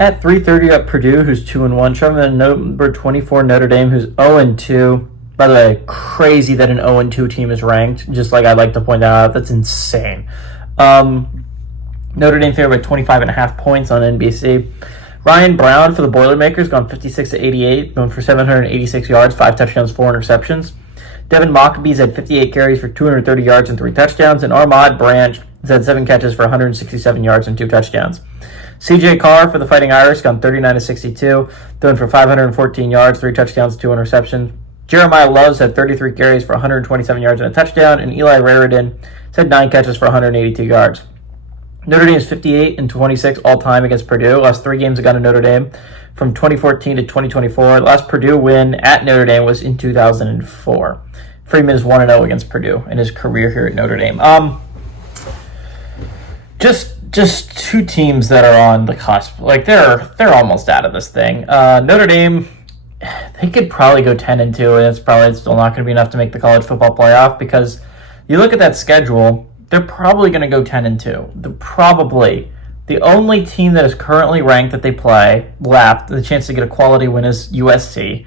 At 3:30 at Purdue, who's 2-1. Shoving in number 24 Notre Dame, who's 0-2. By the way, crazy that an 0-2 team is ranked. Just like I'd like to point that out, that's insane. Notre Dame favored by 25.5 points on NBC. Ryan Brown for the Boilermakers, gone 56-88, going for 786 yards, 5 touchdowns, 4 interceptions. Devin Maccabees had 58 carries for 230 yards and 3 touchdowns, and Armad Branch has had 7 catches for 167 yards and 2 touchdowns. CJ Carr for the Fighting Irish, gone 39-62, throwing for 514 yards, 3 touchdowns, 2 interceptions. Jeremiah Loves had 33 carries for 127 yards and a touchdown, and Eli Raridan had 9 catches for 182 yards. Notre Dame is 58-26 all-time against Purdue. Last 3 games got to Notre Dame from 2014 to 2024. The last Purdue win at Notre Dame was in 2004. Freeman is 1-0 against Purdue in his career here at Notre Dame. Just 2 teams that are on the cusp. Like they're almost out of this thing. Notre Dame, they could probably go 10-2, and it's probably still not going to be enough to make the college football playoff, because you look at that schedule, they're probably going to go 10-2. They're probably the only team that is currently ranked that they play left. The chance to get a quality win is USC.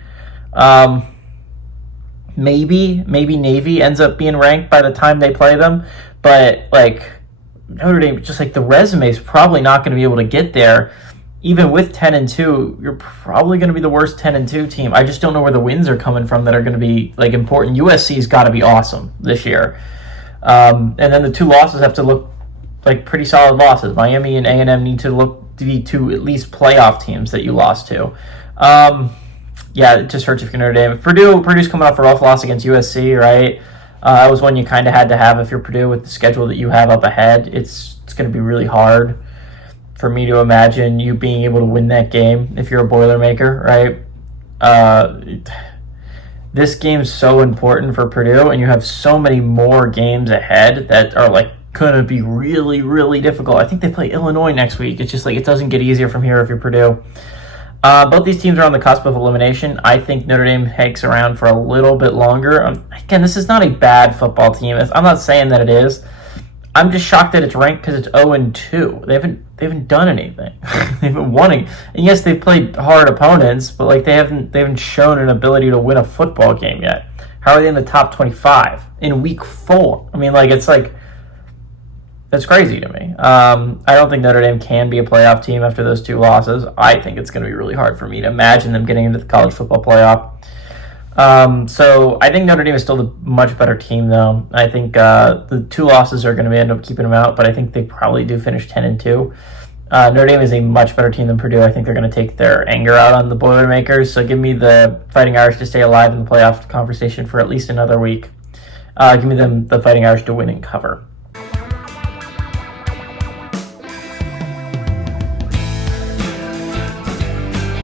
Maybe Navy ends up being ranked by the time they play them, but like Notre Dame, just like the resume is probably not going to be able to get there. Even with 10-2, you're probably going to be the worst 10-2 team. I just don't know where the wins are coming from that are going to be like important. USC's got to be awesome this year. And then the 2 losses have to look like pretty solid losses. Miami and A&M need to look to be 2 at least playoff teams that you lost to. Yeah, it just hurts if you're Notre Dame. Purdue's coming off a rough loss against USC, right? That was one you kind of had to have if you're Purdue with the schedule that you have up ahead. It's going to be really hard for me to imagine you being able to win that game if you're a Boilermaker, right? This game's so important for Purdue, and you have so many more games ahead that are like going to be really, really difficult. I think they play Illinois next week. It's just like it doesn't get easier from here if you're Purdue. Both these teams are on the cusp of elimination. I think Notre Dame hangs around for a little bit longer. Again, this is not a bad football team. I'm not saying that it is. I'm just shocked that it's ranked because it's 0-2. They haven't done anything. They haven't won it. And yes, they've played hard opponents, but like they haven't shown an ability to win a football game yet. How are they in the top 25 in week 4? I mean, like it's like that's crazy to me. I don't think Notre Dame can be a playoff team after those 2 losses. I think it's going to be really hard for me to imagine them getting into the college football playoff. So I think Notre Dame is still the much better team, though. I think the 2 losses are going to end up keeping them out, but I think they probably do finish 10-2. Notre Dame is a much better team than Purdue. I think they're going to take their anger out on the Boilermakers. So give me the Fighting Irish to stay alive in the playoff conversation for at least another week. Give me the Fighting Irish to win and cover.